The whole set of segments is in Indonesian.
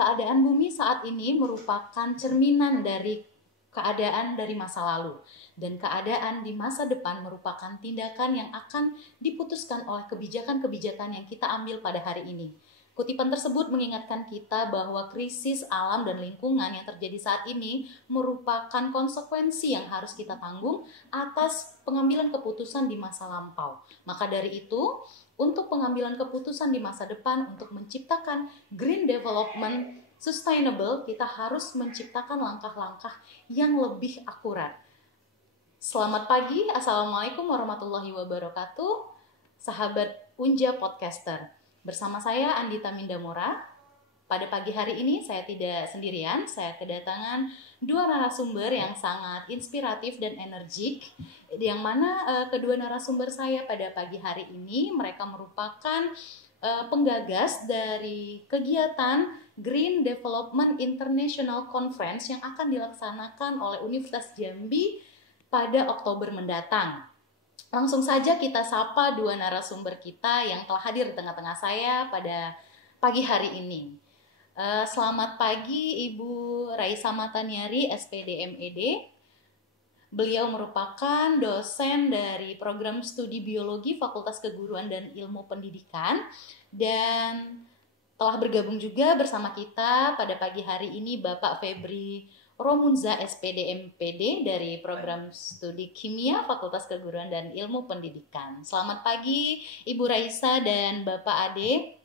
keadaan bumi saat ini merupakan cerminan dari keadaan dari masa lalu, dan keadaan di masa depan merupakan tindakan yang akan diputuskan oleh kebijakan-kebijakan yang kita ambil pada hari ini. Kutipan tersebut mengingatkan kita bahwa krisis alam dan lingkungan yang terjadi saat ini merupakan konsekuensi yang harus kita tanggung atas pengambilan keputusan di masa lampau. Maka dari itu, untuk pengambilan keputusan di masa depan untuk menciptakan green development sustainable, kita harus menciptakan langkah-langkah yang lebih akurat. Selamat pagi, Assalamualaikum warahmatullahi wabarakatuh, sahabat Unja Podcaster. Bersama saya Andita Mindamora. Pada pagi hari ini saya tidak sendirian, saya kedatangan dua narasumber yang sangat inspiratif dan energik, yang mana kedua narasumber saya pada pagi hari ini mereka merupakan penggagas dari kegiatan Green Development International Conference yang akan dilaksanakan oleh Universitas Jambi pada Oktober mendatang. Langsung saja kita sapa dua narasumber kita yang telah hadir di tengah-tengah saya pada pagi hari ini. Selamat pagi Ibu Raisa Mataniari, SPD MED. Beliau merupakan dosen dari program studi biologi Fakultas Keguruan dan Ilmu Pendidikan dan telah bergabung juga bersama kita pada pagi hari ini Bapak Febri Romunza SPD MPD dari program studi kimia Fakultas Keguruan dan Ilmu Pendidikan. Selamat pagi Ibu Raisa dan Bapak Ade.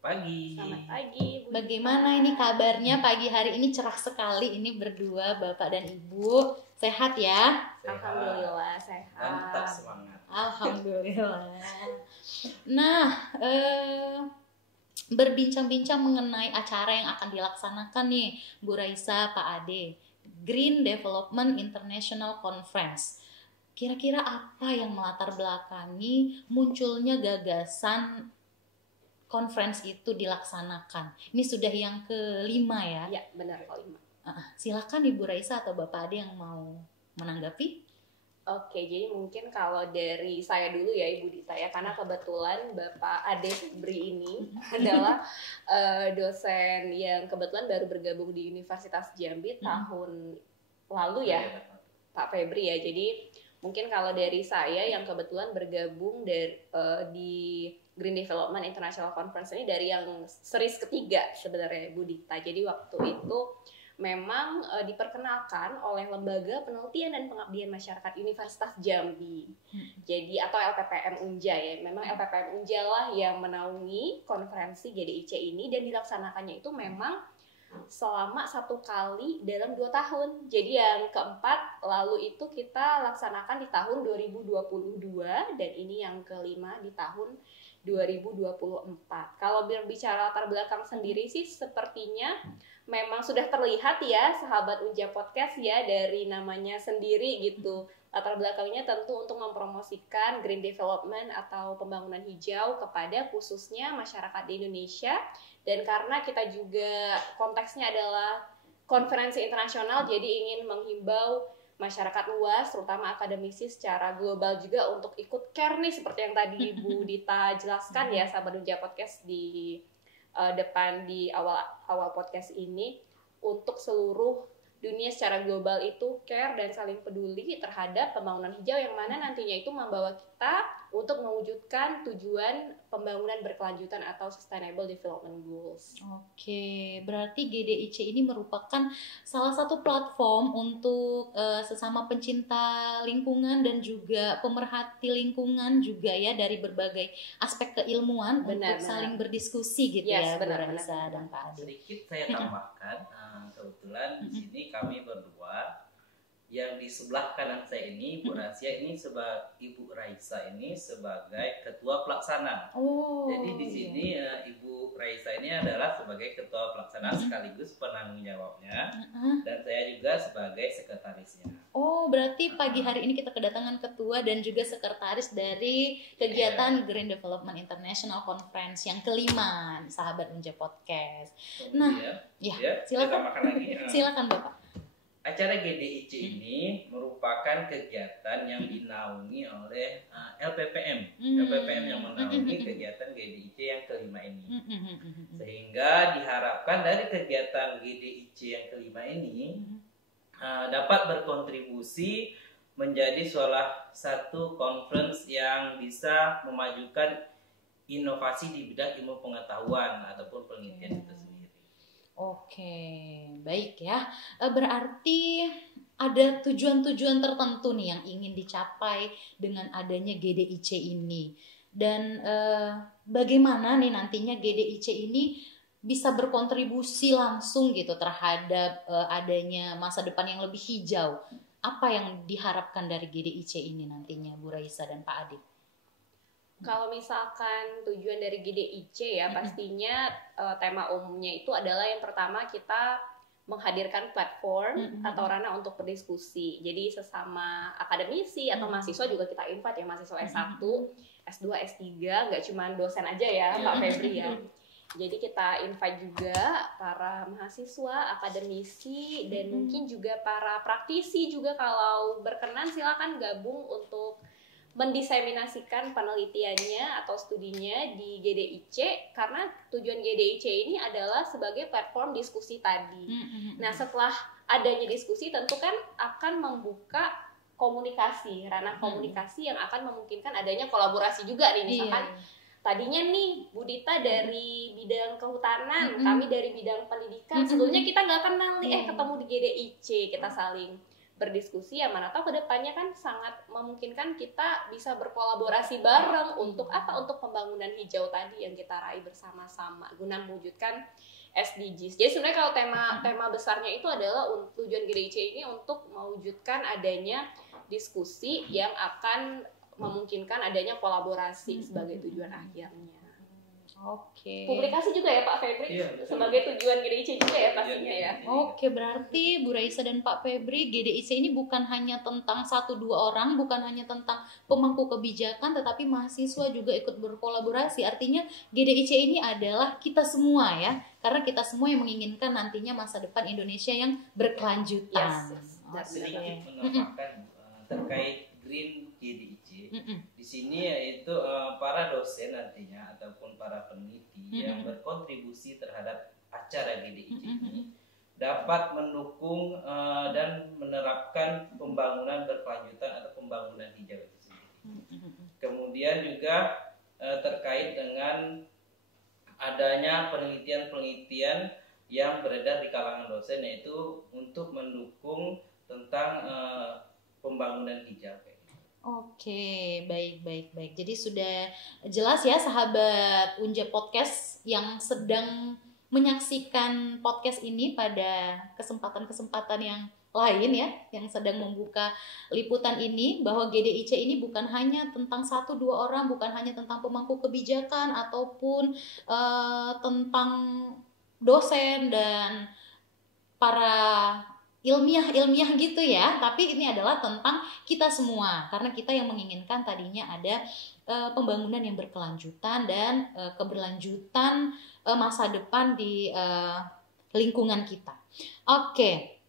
Pagi. Selamat pagi. Bagaimana ini kabarnya pagi hari ini? Cerah sekali ini berdua Bapak dan Ibu. Sehat ya? Sehat. Alhamdulillah sehat. Mantap, semangat. Alhamdulillah. Nah, berbincang-bincang mengenai acara yang akan dilaksanakan nih Bu Raisa, Pak Ade, Green Development International Conference. Kira-kira apa yang melatar belakangi munculnya gagasan conference itu dilaksanakan? Ini sudah yang kelima ya? Ya, benar kelima. Silakan Ibu Raisa atau Bapak Ade yang mau menanggapi. Oke, jadi mungkin kalau dari saya dulu ya Ibu Dita ya, karena kebetulan Bapak Ade Febri ini adalah dosen yang kebetulan baru bergabung di Universitas Jambi tahun lalu ya, Pak Febri ya. Jadi mungkin kalau dari saya yang kebetulan bergabung di Green Development International Conference ini dari yang series ketiga sebenarnya Ibu Dita. Jadi waktu itu memang diperkenalkan oleh Lembaga Penelitian dan Pengabdian Masyarakat Universitas Jambi. Jadi atau LPPM Unja ya. Memang LPPM Unja lah yang menaungi konferensi GDIC ini dan dilaksanakannya itu memang selama 1 kali dalam 2 tahun. Jadi yang keempat lalu itu kita laksanakan di tahun 2022 dan ini yang kelima di tahun 2024. Kalau berbicara latar belakang sendiri sih sepertinya memang sudah terlihat ya sahabat Unja Podcast ya dari namanya sendiri gitu. Latar belakangnya tentu untuk mempromosikan green development atau pembangunan hijau kepada khususnya masyarakat di Indonesia. Dan karena kita juga konteksnya adalah konferensi internasional jadi ingin menghimbau masyarakat luas, terutama akademisi secara global juga untuk ikut care nih seperti yang tadi Ibu Dita jelaskan ya sahabat Unja Podcast di depan di awal podcast ini, untuk seluruh dunia secara global itu care dan saling peduli terhadap pembangunan hijau yang mana nantinya itu membawa kita untuk mewujudkan tujuan pembangunan berkelanjutan atau Sustainable Development Goals. Oke, berarti GDIC ini merupakan salah satu platform untuk sesama pencinta lingkungan dan juga pemerhati lingkungan juga ya dari berbagai aspek keilmuan untuk saling berdiskusi gitu ya, Bu Raisa dan Pak Ade. Sedikit saya tambahkan, kebetulan di sini kami berdua yang di sebelah kanan saya ini Bu Rasia ini Ibu Raisa ini sebagai ketua pelaksana. Jadi di sini Ibu Raisa ini adalah sebagai ketua pelaksana sekaligus penanggung jawabnya dan saya juga sebagai sekretarisnya. Oh, berarti pagi hari ini kita kedatangan ketua dan juga sekretaris dari kegiatan Green Development International Conference yang kelima, sahabat Unja Podcast. Kemudian, silakan. lagi, Silakan Bapak. acara GDIC ini merupakan kegiatan yang dinaungi oleh LPPM. LPPM yang menaungi kegiatan GDIC yang kelima ini. Sehingga diharapkan dari kegiatan GDIC yang kelima ini dapat berkontribusi menjadi salah satu conference yang bisa memajukan inovasi di bidang ilmu pengetahuan ataupun penelitian itu sendiri. Oke, baik ya. Berarti ada tujuan-tujuan tertentu nih yang ingin dicapai dengan adanya GDIC ini. Dan bagaimana nih nantinya GDIC ini bisa berkontribusi langsung gitu terhadap adanya masa depan yang lebih hijau. Apa yang diharapkan dari GDIC ini nantinya, Bu Raisa dan Pak Ade? Kalau misalkan tujuan dari GDIC ya, pastinya tema umumnya itu adalah yang pertama kita menghadirkan platform atau ranah untuk berdiskusi. Jadi sesama akademisi atau mahasiswa juga kita invite ya, mahasiswa S1, S2, S3, nggak cuma dosen aja ya, Pak Febri ya. Jadi kita invite juga para mahasiswa, akademisi, dan mungkin juga para praktisi juga kalau berkenan silakan gabung untuk mendiseminasikan penelitiannya atau studinya di GDIC, karena tujuan GDIC ini adalah sebagai platform diskusi tadi. Nah, setelah adanya diskusi tentu kan akan membuka komunikasi, ranah komunikasi yang akan memungkinkan adanya kolaborasi juga nih, misalkan tadinya nih Bu Dita dari bidang kehutanan, kami dari bidang pendidikan, sebelumnya kita nggak kenal nih, ketemu di GDIC, kita saling berdiskusi, ya mana tahu kedepannya kan sangat memungkinkan kita bisa berkolaborasi bareng untuk apa? Untuk pembangunan hijau tadi yang kita raih bersama-sama guna mewujudkan SDGs. Jadi sebenarnya kalau tema besarnya itu adalah tujuan GDIC ini untuk mewujudkan adanya diskusi yang akan memungkinkan adanya kolaborasi sebagai tujuan akhirnya. Oke. Publikasi juga ya Pak Febri, sebagai tujuan GDIC juga ya pastinya ya. Oke, berarti Bu Raisa dan Pak Febri, GDIC ini bukan hanya tentang 1-2 orang, bukan hanya tentang pemangku kebijakan, tetapi mahasiswa juga ikut berkolaborasi. Artinya GDIC ini adalah kita semua ya, karena kita semua yang menginginkan nantinya masa depan Indonesia yang berkelanjutan. Sedikit menambahkan terkait Green GDIC. Di sini yaitu para dosen nantinya ataupun para peneliti yang berkontribusi terhadap acara GDIC ini dapat mendukung dan menerapkan pembangunan berkelanjutan atau pembangunan hijau itu sendiri. Kemudian juga terkait dengan adanya penelitian-penelitian yang beredar di kalangan dosen, yaitu untuk mendukung tentang pembangunan hijau. Oke, baik. Jadi sudah jelas ya sahabat Unja Podcast yang sedang menyaksikan podcast ini pada kesempatan-kesempatan yang lain ya, yang sedang membuka liputan ini, bahwa GDIC ini bukan hanya tentang 1-2 orang, bukan hanya tentang pemangku kebijakan ataupun tentang dosen dan para ilmiah gitu ya, tapi ini adalah tentang kita semua, karena kita yang menginginkan tadinya ada pembangunan yang berkelanjutan dan keberlanjutan masa depan di lingkungan kita. Oke,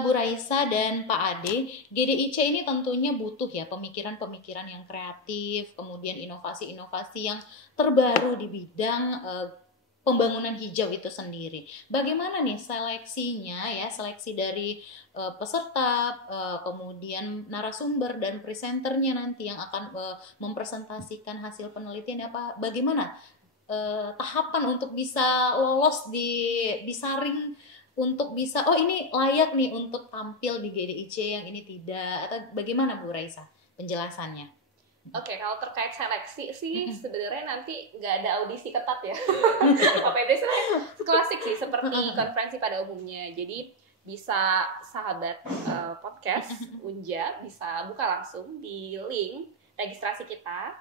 Bu Raisa dan Pak Ade, GDIC ini tentunya butuh ya pemikiran-pemikiran yang kreatif, kemudian inovasi-inovasi yang terbaru di bidang pembangunan hijau itu sendiri. Bagaimana nih seleksinya ya, seleksi dari peserta, kemudian narasumber dan presenternya nanti yang akan mempresentasikan hasil penelitian apa? Bagaimana tahapan untuk bisa lolos disaring untuk bisa ini layak nih untuk tampil di GDIC, yang ini tidak, atau bagaimana Bu Raisa penjelasannya? Oke, kalau terkait seleksi sih sebenarnya nanti nggak ada audisi ketat ya. Apa itu sebenarnya klasik sih seperti konferensi pada umumnya. Jadi bisa sahabat podcast Unja bisa buka langsung di link registrasi kita.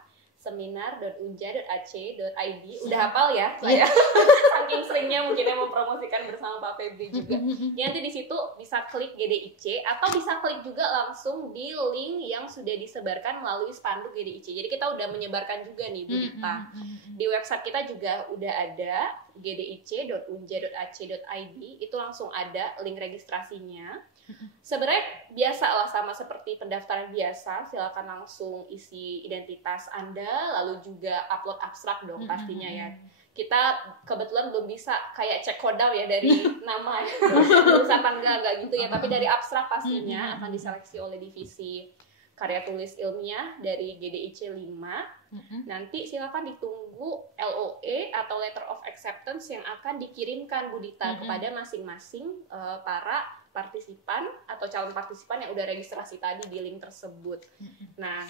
seminar.unja.ac.id. Udah hafal ya saya. Saking seringnya mungkin yang mempromosikan bersama Pak Febri juga. Ya, nanti di situ bisa klik GDIC atau bisa klik juga langsung di link yang sudah disebarkan melalui spanduk GDIC. Jadi kita udah menyebarkan juga nih Bu Dita. Di website kita juga udah ada gdic.unja.ac.id, itu langsung ada link registrasinya. Sebenarnya biasa lah, sama seperti pendaftaran biasa, silakan langsung isi identitas Anda, lalu juga upload abstrak dong pastinya ya. Kita kebetulan belum bisa kayak cek kodam ya dari nama bisa apa enggak gitu ya, tapi dari abstrak pastinya akan diseleksi oleh divisi karya tulis ilmiah dari GDIC 5. Nanti silakan ditunggu LOE atau Letter of Acceptance yang akan dikirimkan Bu Dita kepada masing-masing para partisipan atau calon partisipan yang udah registrasi tadi di link tersebut. Nah,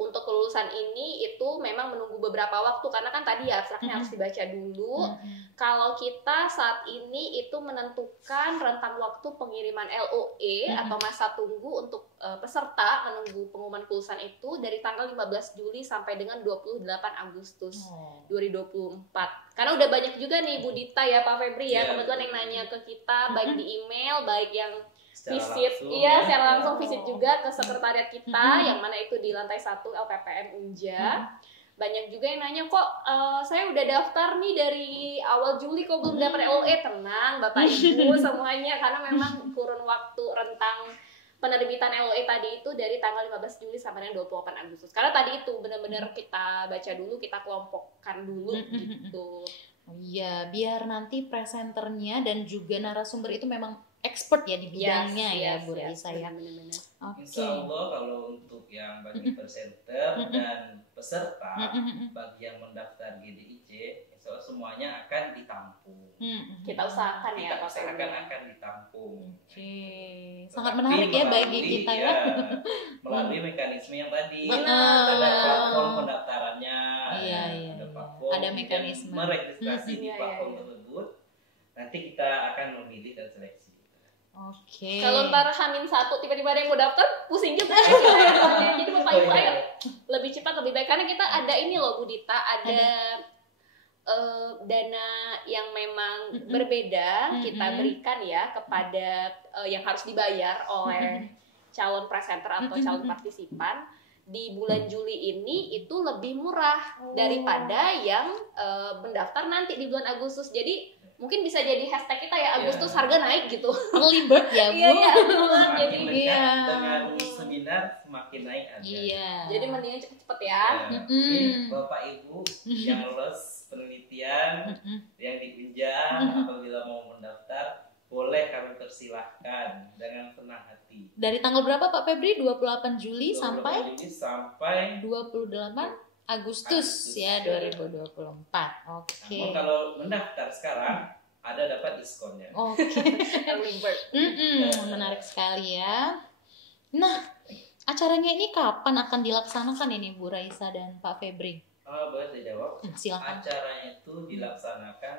untuk kelulusan ini itu memang menunggu beberapa waktu karena kan tadi ya abstraknya harus dibaca dulu. Kalau kita saat ini itu menentukan rentang waktu pengiriman LOE atau masa tunggu untuk peserta menunggu pengumuman kelulusan itu dari tanggal 15 Juli sampai dengan 28 Agustus 2024. Karena udah banyak juga nih Bu Dita ya Pak Febri ya, kebetulan yang nanya ke kita baik di email, baik yang visit, secara langsung visit juga ke sekretariat kita yang mana itu di lantai 1 LPPM Unja. Banyak juga yang nanya, kok saya udah daftar nih dari awal Juli kok belum dapat LOE. Tenang Bapak Ibu semuanya, karena memang kurun waktu rentang penerbitan LOE tadi itu dari tanggal 15 Juli sampai dengan 28 Agustus. Karena tadi itu benar-benar kita baca dulu, kita kelompokkan dulu gitu. Oh iya, biar nanti presenternya dan juga narasumber itu memang expert ya di bidangnya ya Bu Raisa ya. Insya Allah kalau untuk yang bagi presenter dan peserta, bagi yang mendaftar GDIC, insya Allah semuanya akan ditampung. Kita usahakan ya Pak Febri. Kita akan ditampung. Sangat menarik ya bagi kita ya. Melalui mekanisme yang tadi, Benar. ada platform pendaftarannya, ada platform, ada mekanisme meregistrasi di platform tersebut. Nanti kita akan memilih dan seleksi. Kalau ntar H-1 tiba-tiba ada yang mau daftar, pusing juga ya. Jadi Bapak Ibu ayo lebih cepat lebih baik, karena kita ada ini loh Bu Dita, ada dana yang memang berbeda kita berikan ya kepada yang harus dibayar oleh calon presenter atau calon partisipan di bulan Juli ini itu lebih murah daripada yang mendaftar nanti di bulan Agustus. Jadi mungkin bisa jadi hashtag kita ya, Agustus harga naik gitu. Early bird ya Bu. Iya, jadi dengan seminar semakin naik aja. Jadi mendingan cepet-cepet ya. Jadi Bapak Ibu yang lolos penelitian yang di Unja apabila mau mendaftar, boleh kami persilahkan dengan senang hati. Dari tanggal berapa Pak Febri? 28 Juli sampai 28 Agustus ya 2024. Namun kalau mendaftar sekarang ada dapat diskonnya. Menarik sekali ya. Nah, acaranya ini kapan akan dilaksanakan ini Bu Raisa dan Pak Febri? Boleh saya jawab? Silakan. Acaranya itu dilaksanakan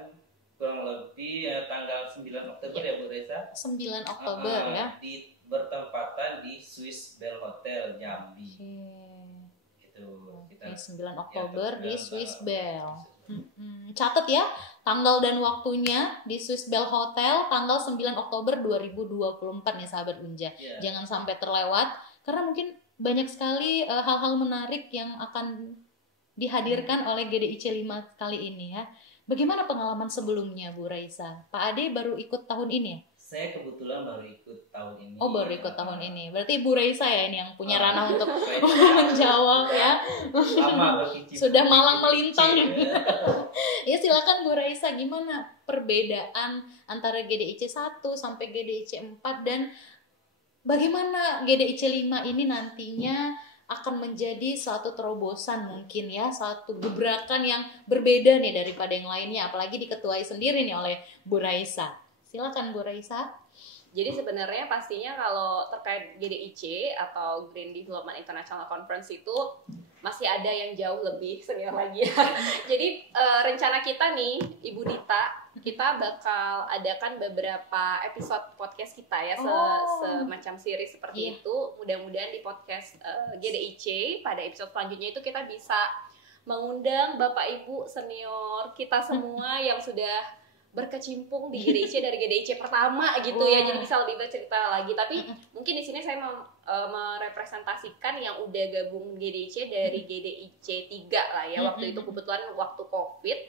kurang lebih tanggal 9 Oktober ya Bu Raisa. 9 Oktober ya. Bertempatan di Swiss Bell Hotel Jambi. Itu kita 9 Oktober di Swiss Bell. Catat ya tanggal dan waktunya di Swiss Bell Hotel tanggal 9 Oktober 2024 ya sahabat Unja. Jangan sampai terlewat karena mungkin banyak sekali hal-hal menarik yang akan dihadirkan oleh GDIC 5 kali ini ya. Bagaimana pengalaman sebelumnya Bu Raisa? Pak Ade baru ikut tahun ini ya? Saya kebetulan baru ikut tahun ini. Oh, baru ikut tahun ini. Berarti Bu Raisa ya ini yang punya ranah untuk menjawab ya. Sudah malang melintang. Ya silakan Bu Raisa, gimana perbedaan antara GDIC 1 sampai GDIC 4 dan bagaimana GDIC 5 ini nantinya akan menjadi suatu terobosan mungkin ya, suatu gebrakan yang berbeda nih daripada yang lainnya, apalagi diketuai sendiri nih oleh Bu Raisa. Silakan Bu Raisa. Jadi sebenarnya pastinya kalau terkait GDIC atau Green Development International Conference itu masih ada yang jauh lebih senior lagi ya. Jadi rencana kita nih Ibu Dita kita bakal adakan beberapa episode podcast kita ya, semacam series seperti itu. Mudah-mudahan di podcast GDIC pada episode selanjutnya itu kita bisa mengundang Bapak Ibu senior kita semua yang sudah berkecimpung di GDIC dari GDIC pertama gitu ya, jadi bisa lebih bercerita lagi. Tapi mungkin di sini saya merepresentasikan yang udah gabung GDIC dari GDIC 3 lah ya, waktu itu kebetulan waktu COVID.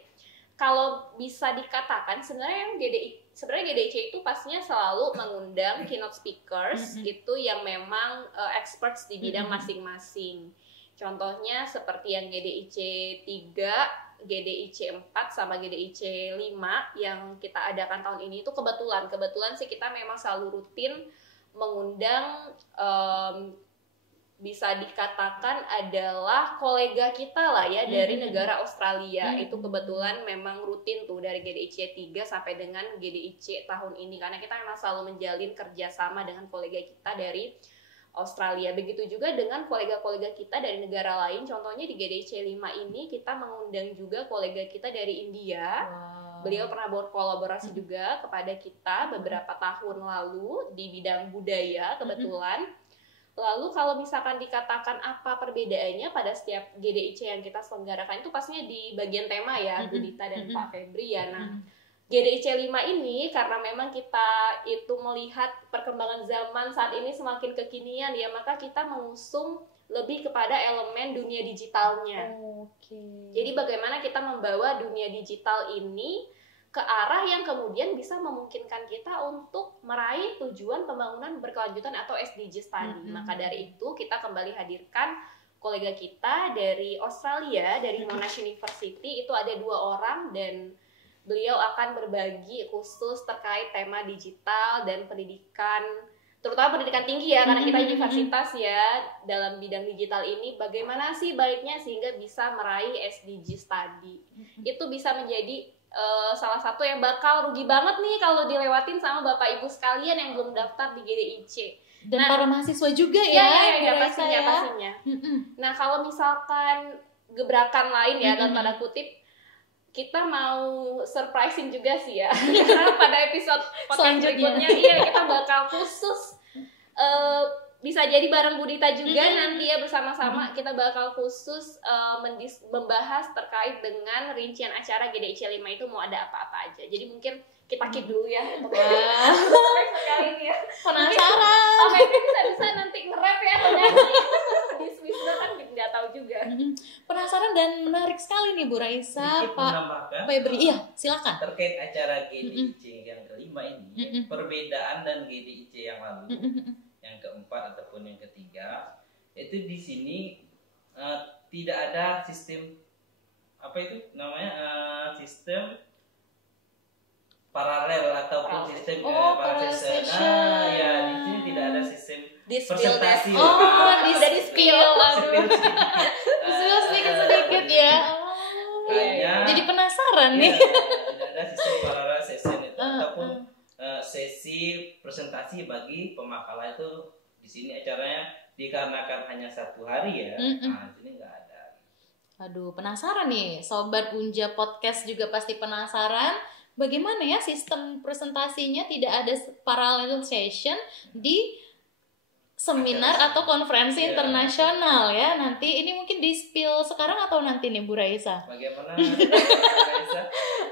Kalau bisa dikatakan sebenarnya GDIC itu pastinya selalu mengundang keynote speakers itu yang memang experts di bidang masing-masing. Contohnya seperti yang GDIC 3, GDIC 4 sama GDIC 5 yang kita adakan tahun ini itu kebetulan sih kita memang selalu rutin mengundang bisa dikatakan adalah kolega kita lah ya dari negara Australia. Itu kebetulan memang rutin tuh dari GDIC 3 sampai dengan GDIC tahun ini, karena kita memang selalu menjalin kerjasama dengan kolega kita dari Australia. Begitu juga dengan kolega-kolega kita dari negara lain. Contohnya di GDIC 5 ini kita mengundang juga kolega kita dari India. Beliau pernah berkolaborasi juga kepada kita beberapa tahun lalu di bidang budaya kebetulan. Lalu kalau misalkan dikatakan apa perbedaannya pada setiap GDIC yang kita selenggarakan, itu pastinya di bagian tema ya, Bu Dita dan Pak Febri ya. Nah, GDIC 5 ini karena memang kita itu melihat perkembangan zaman saat ini semakin kekinian ya, maka kita mengusung lebih kepada elemen dunia digitalnya. Jadi bagaimana kita membawa dunia digital ini ke arah yang kemudian bisa memungkinkan kita untuk meraih tujuan pembangunan berkelanjutan atau SDGs tadi. Maka dari itu kita kembali hadirkan kolega kita dari Australia, dari Monash University. Itu ada 2 orang dan beliau akan berbagi khusus terkait tema digital dan pendidikan, terutama pendidikan tinggi ya, karena kita universitas ya, dalam bidang digital ini bagaimana sih baiknya sehingga bisa meraih SDGs tadi. Itu bisa menjadi salah satu yang bakal rugi banget nih kalau dilewatin sama Bapak Ibu sekalian yang belum daftar di GDIC. Dan para mahasiswa juga ya. Iya, pastinya. Nah, kalau misalkan gebrakan lain ya, dalam tanda kutip, kita mau surprising juga sih ya. Karena pada episode podcast berikutnya kita bakal khusus bisa jadi bareng Bu Dita juga nanti ya, bersama-sama kita bakal khusus membahas terkait dengan rincian acara GDIC 5 itu mau ada apa-apa aja. Jadi mungkin kita keep dulu ya untuk kali ini ya. Penasaran. Oke, bisa nanti nge-rap ya atau nyanyi. Dismiss kan nggak tahu juga. Penasaran dan menarik sekali nih Bu Raisa, Pak Febri. Iya, silakan. Terkait acara GDIC yang kelima ini, perbedaan dan GDIC yang lalu, yang keempat ataupun yang ketiga, itu di sini tidak ada sistem apa itu namanya sistem paralel ataupun sistem paralel session. Nah, ya di sini tidak ada sistem presentasi. Udah di spill sedikit ya. Jadi penasaran nih. Tidak ada sistem paralel session itu ataupun sesi presentasi bagi pemakalah itu di sini acaranya dikarenakan hanya 1 hari ya. Nah, di sini nggak ada. Aduh, penasaran nih. Sobat Unja Podcast juga pasti penasaran. Bagaimana ya sistem presentasinya tidak ada parallel session di seminar atau konferensi internasional ya. Nanti ini mungkin di spill sekarang atau nanti nih Bu Raisa? Bagaimana Raisa?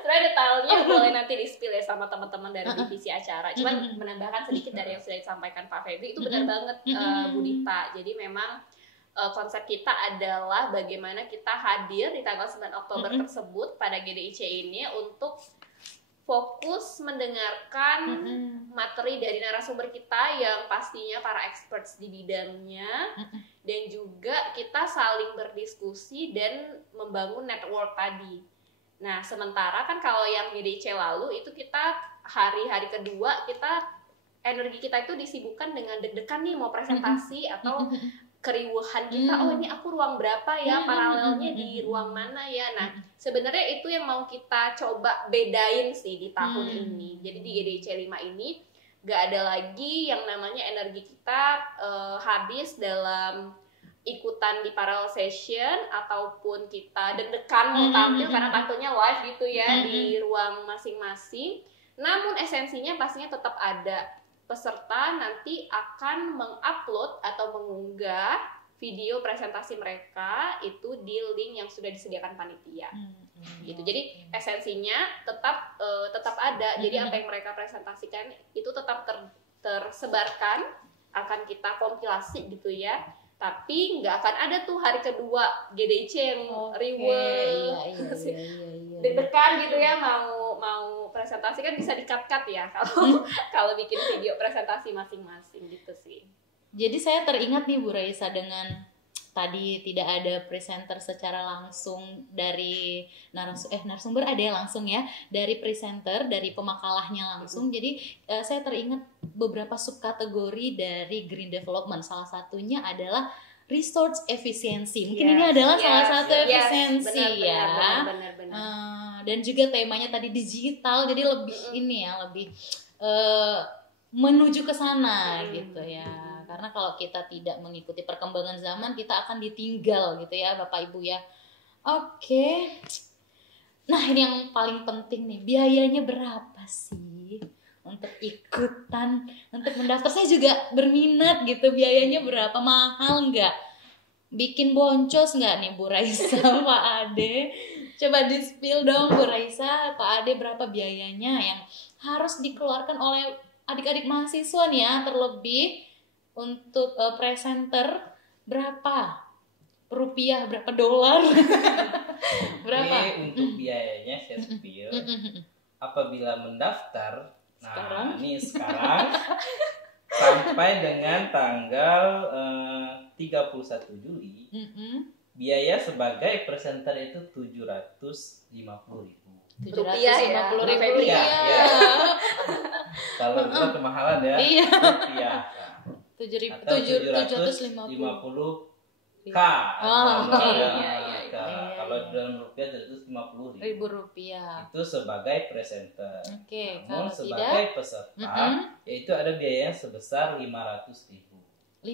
Sebenarnya detailnya boleh nanti di spill ya sama teman-teman dari divisi acara. Cuman menambahkan sedikit dari yang sudah disampaikan Pak Febri, itu benar banget Bu Dita. Jadi memang konsep kita adalah bagaimana kita hadir di tanggal 9 Oktober tersebut pada GDIC ini untuk fokus mendengarkan materi dari narasumber kita yang pastinya para experts di bidangnya, dan juga kita saling berdiskusi dan membangun network tadi. Nah, sementara kan kalau yang GDIC lalu itu kita hari-hari kedua energi kita itu disibukkan dengan deg-degan nih mau presentasi atau keriuhan kita, ini aku ruang berapa ya, paralelnya di ruang mana ya. Nah, sebenarnya itu yang mau kita coba bedain sih di tahun ini. Jadi di GDIC 5 ini gak ada lagi yang namanya energi kita habis dalam ikutan di parallel session ataupun kita deg-degan mau tampil karena tampilnya live gitu ya di ruang masing-masing. Namun esensinya pastinya tetap ada. Peserta nanti akan mengupload atau mengunggah video presentasi mereka itu di link yang sudah disediakan panitia. Gitu. Jadi esensinya tetap ada. Jadi apa yang mereka presentasikan itu tetap tersebarkan, akan kita kompilasi gitu ya. Tapi nggak akan ada tuh hari kedua GDIC yang reward, deg-degan gitu ya mau presentasi kan bisa di-cut ya kalau bikin video presentasi masing-masing gitu sih. Jadi saya teringat nih Bu Raisa dengan tadi tidak ada presenter secara langsung dari narasumber ada yang langsung ya dari presenter dari pemakalahnya langsung. Jadi saya teringat beberapa subkategori dari green development. Salah satunya adalah resource efficiency. Mungkin ini adalah salah satu efisiensi benar. Dan juga temanya tadi digital. Jadi lebih ini ya lebih menuju ke sana gitu ya. Karena kalau kita tidak mengikuti perkembangan zaman, kita akan ditinggal gitu ya Bapak Ibu ya. Oke. Nah ini yang paling penting nih, biayanya berapa sih untuk ikutan, untuk mendaftar? Saya juga berminat gitu, biayanya berapa, mahal nggak? Bikin boncos nggak nih Bu Raisa, Pak Ade? Coba di-spill dong Bu Raisa, Pak Ade berapa biayanya yang harus dikeluarkan oleh adik-adik mahasiswa nih ya, terlebih untuk presenter berapa rupiah, berapa dolar? Berapa? Untuk biayanya saya spill. Apabila mendaftar, sekarang sampai dengan tanggal 31 Juli, biaya sebagai presenter itu 750.000 rupiah ya. Kalau itu kemahalan ya. Iya. Rupiah. 750 K. Kalau dalam rupiah 750.000 rupiah. Itu sebagai presenter. Oke, namun kalau sebagai peserta yaitu ada biaya sebesar 500.000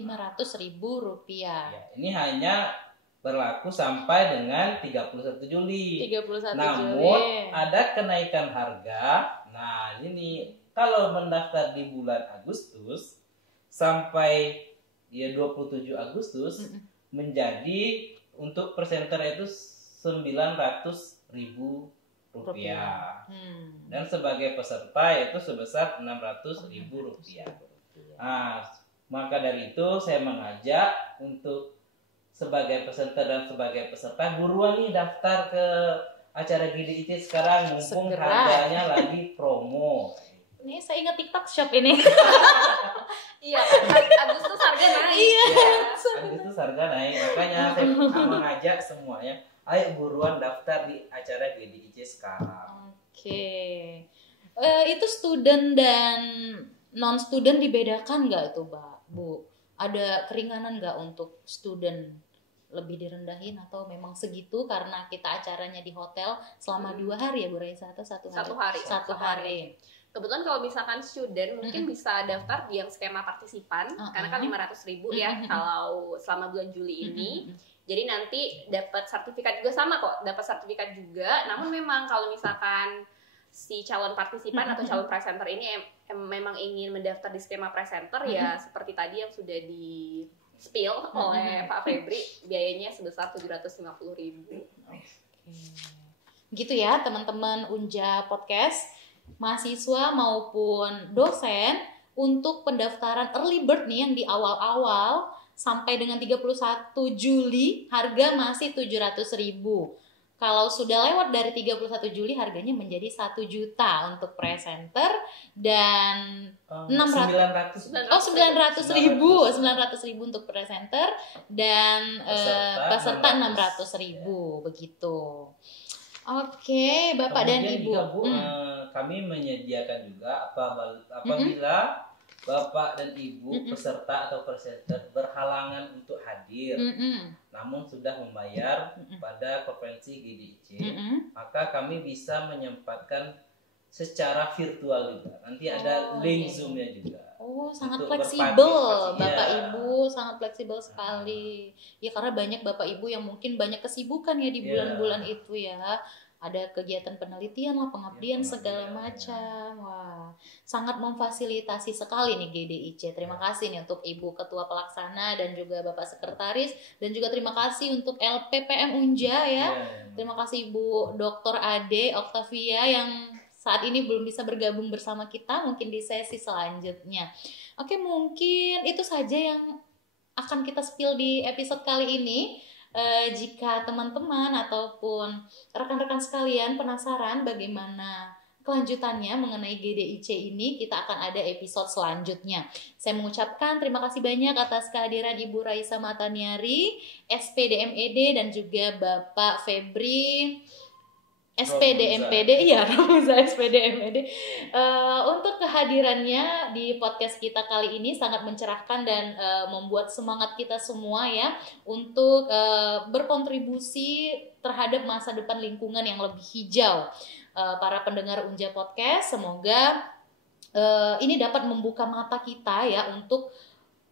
rupiah. Ya, ini hanya berlaku sampai dengan 31 Juli. Namun ada kenaikan harga. Nah, ini kalau mendaftar di bulan Agustus sampai 27 Agustus menjadi untuk presenter itu 900.000 rupiah. Dan sebagai peserta itu sebesar 600.000 rupiah. Nah, maka dari itu saya mengajak untuk sebagai presenter dan sebagai peserta buruan nih daftar ke acara GDIC sekarang mumpung harganya lagi promo. Ini saya ingat TikTok Shop ini. Iya, Agustus harga naik. Iya. Agustus harga naik. Makanya saya mengajak semuanya, ayo buruan daftar di acara GDIC sekarang. Oke. Itu student dan non student dibedakan nggak itu, Bu? Ada keringanan nggak untuk student? Lebih direndahin atau memang segitu karena kita acaranya di hotel selama 2 hari ya Bu Raisa atau 1 hari? Satu hari. Kebetulan kalau misalkan student mungkin bisa daftar di yang skema partisipan karena kan 500.000 ya kalau selama bulan Juli ini. Jadi nanti dapat sertifikat juga sama kok, dapat sertifikat juga. Namun memang kalau misalkan si calon partisipan atau calon presenter ini memang ingin mendaftar di skema presenter ya seperti tadi yang sudah di spill oleh Pak Febri, biayanya sebesar 750.000. Gitu ya teman-teman Unja Podcast, mahasiswa maupun dosen untuk pendaftaran early bird nih yang di awal-awal sampai dengan 31 Juli harga masih 700.000. Kalau sudah lewat dari 31 Juli harganya menjadi 1 juta untuk presenter dan 900.000 untuk presenter dan peserta 600.000 begitu. Oke, Bapak dan Ibu. Juga, Bu, kami menyediakan juga apabila Bapak dan Ibu peserta atau presenter berhalangan untuk hadir, namun sudah membayar pada konferensi GDIC, maka kami bisa menyempatkan secara virtual juga. Nanti ada link Zoom-nya juga. Oh, sangat untuk fleksibel, berpartisipasi. Bapak Iya. Ibu sangat fleksibel sekali. Ya karena banyak Bapak Ibu yang mungkin banyak kesibukan ya di Iya. bulan-bulan itu ya. Ada kegiatan penelitian lah, pengabdian Iya, segala pengabdian, macam. Wah, sangat memfasilitasi sekali nih GDIC. Terima kasih nih untuk Ibu Ketua Pelaksana dan juga Bapak Sekretaris, dan juga terima kasih untuk LPPM Unja ya. Iya. Terima kasih Ibu Dr. Ade Octavia yang saat ini belum bisa bergabung bersama kita, mungkin di sesi selanjutnya. Oke, mungkin itu saja yang akan kita spill di episode kali ini. Jika teman-teman ataupun rekan-rekan sekalian penasaran bagaimana kelanjutannya mengenai GDIC ini, kita akan ada episode selanjutnya. Saya mengucapkan terima kasih banyak atas kehadiran Ibu Raisa Mataniari, SPDMED, dan juga Bapak Febri SPDMPD, ya Romuza SPDMPD, untuk kehadirannya di podcast kita kali ini sangat mencerahkan dan membuat semangat kita semua ya untuk berkontribusi terhadap masa depan lingkungan yang lebih hijau. Para pendengar Unja Podcast, semoga ini dapat membuka mata kita ya untuk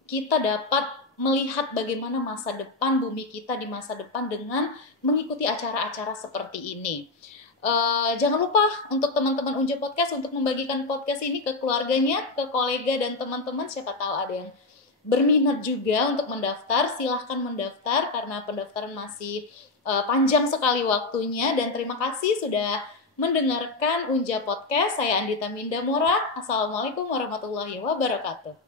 kita dapat melihat bagaimana masa depan bumi kita di masa depan dengan mengikuti acara-acara seperti ini. Jangan lupa untuk teman-teman Unja Podcast untuk membagikan podcast ini ke keluarganya, ke kolega dan teman-teman. Siapa tahu ada yang berminat juga untuk mendaftar. Silahkan mendaftar karena pendaftaran masih panjang sekali waktunya. Dan terima kasih sudah mendengarkan Unja Podcast. Saya Andita Mindamora. Assalamualaikum warahmatullahi wabarakatuh.